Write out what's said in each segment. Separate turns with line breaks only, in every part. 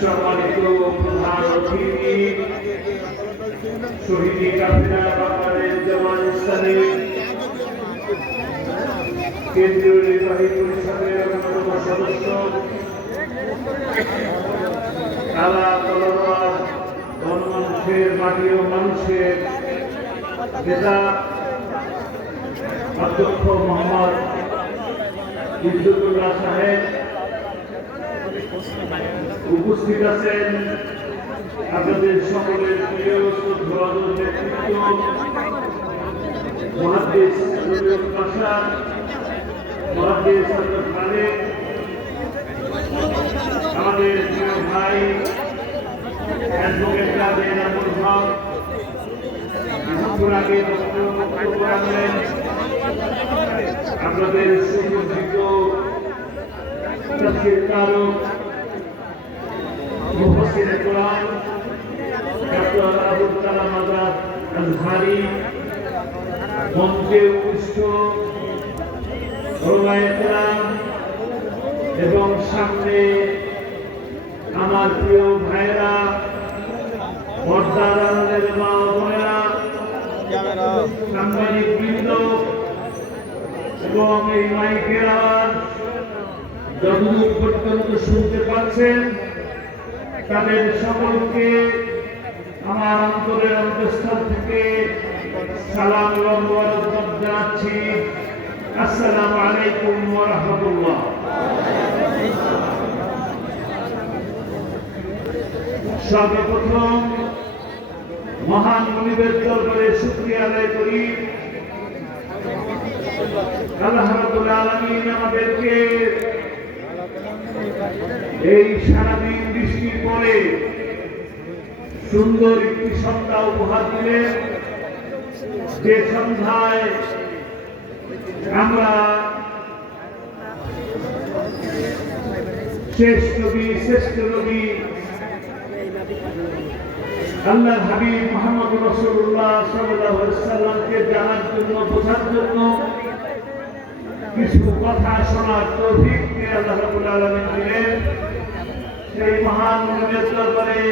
সম্মানিত প্রধান অতিথি শহীদ কাফিলা বাংলাদেশ জামান ইসলামের কেন্দ্রীয় নির্বাহী পরিষদের অন্যতম সদস্য কালা কলরা গণমানুষের মাটি ও মানুষের নেতা অধ্যক্ষ মোহাম্মদ ইবদুল্লাহ সাহেব উপস্থিত আছেন আপনাদের সকলের প্রিয় মহাদেশ মহাদেশ আমাদের প্রিয় ভাই, অ্যাডভোকেট আবুল হক কিছুক্ষণ আগে আপনাদের সুপরিচিত তফসির কারক মুফাসসির কোরআন ডক্টর আবুল কালাম আজাদ আজহারি মঞ্চে উপস্থিত। এবং সামনে আমার প্রিয় ভাইরা পর্দার আড়ালের মা বোনেরা সাংবাদিক বৃন্দ এবং এই মাইকের যতদূর পর্যন্ত শুনতে পাচ্ছেন, তাদের সকলকে আমার অন্তরের অন্তঃস্থল থেকে সালাম জানাচ্ছি। আসসালামু আলাইকুম ওয়া সর্বপ্রথম মহান মনিবের দরবারে শুক্রিয়া আদায় করি। আল্লাহ রাব্বুল আলামিন আমাদেরকে এই সারাদিন বৃষ্টির পরে সুন্দর একটি সন্ধ্যা উপহার দিলেন যে সন্ধ্যায় আমরা শেষ নবী, শ্রেষ্ঠ নবী, আল্লাহ হাবিব মোহাম্মদ রসুল্লাহ সাল্লামকে জানার জন্য, বোঝার জন্য কিছু কথা শোনার তৌফিক আল্লাহ রাবুল আলমিন দিলেন সেই মহান মনিবের দরবারে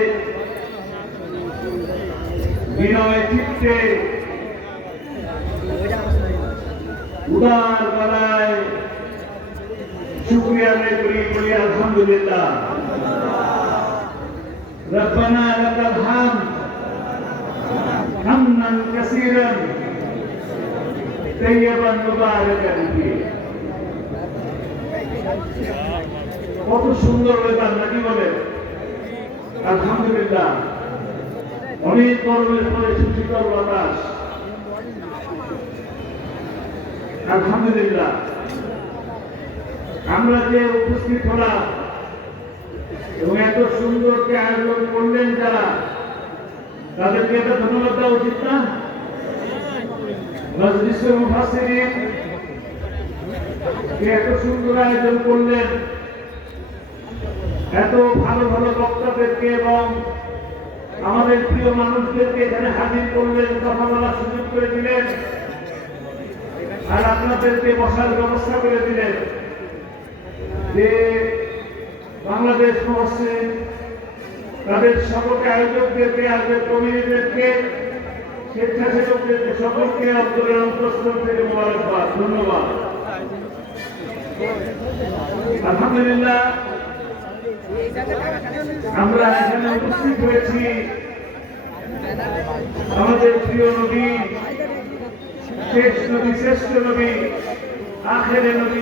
বিনয় চিত্তে উদার গলায় শুক্রিয়া আদায় করি বলি আলহামদুলিল্লাহ ربنا لك الحمد حمدا كثيرا কত সুন্দর নাকি বলে? আলহামদুলিল্লাহ। অনেক গরমের সুশীতল বাতাস। আলহামদুলিল্লাহ। আমরা যে উপস্থিত হলাম এবং এত সুন্দরকে আয়োজন করলেন যারা, তাদেরকে এটা ধন্যবাদ দেওয়া উচিত না? মজলিসের মুফাসসিরিন যে এত সুন্দর আয়োজন করলেন, এত ভালো ভালো বক্তাদেরকে এবং আমাদের প্রিয় মানুষদেরকে এখানে হাজির করলেন, কথা বলার সুযোগ করে দিলেন, আর আপনাদেরকে বসার ব্যবস্থা করে দিলেন যে বাংলাদেশ মহসিন তাদের সকলকে আয়োজকদেরকে, আয়োজক কমিটিদেরকে স্বেচ্ছাসেবকদেরকে সকলকে অন্তরের অন্তঃস্থল থেকে মোবারকবাদ, ধন্যবাদ। আলহামদুলিল্লাহ, আমরা এখানে উপস্থিত হয়েছি আমাদের প্রিয় নবী, শেষ নবী, শ্রেষ্ঠ নবী, আখেরে নবী।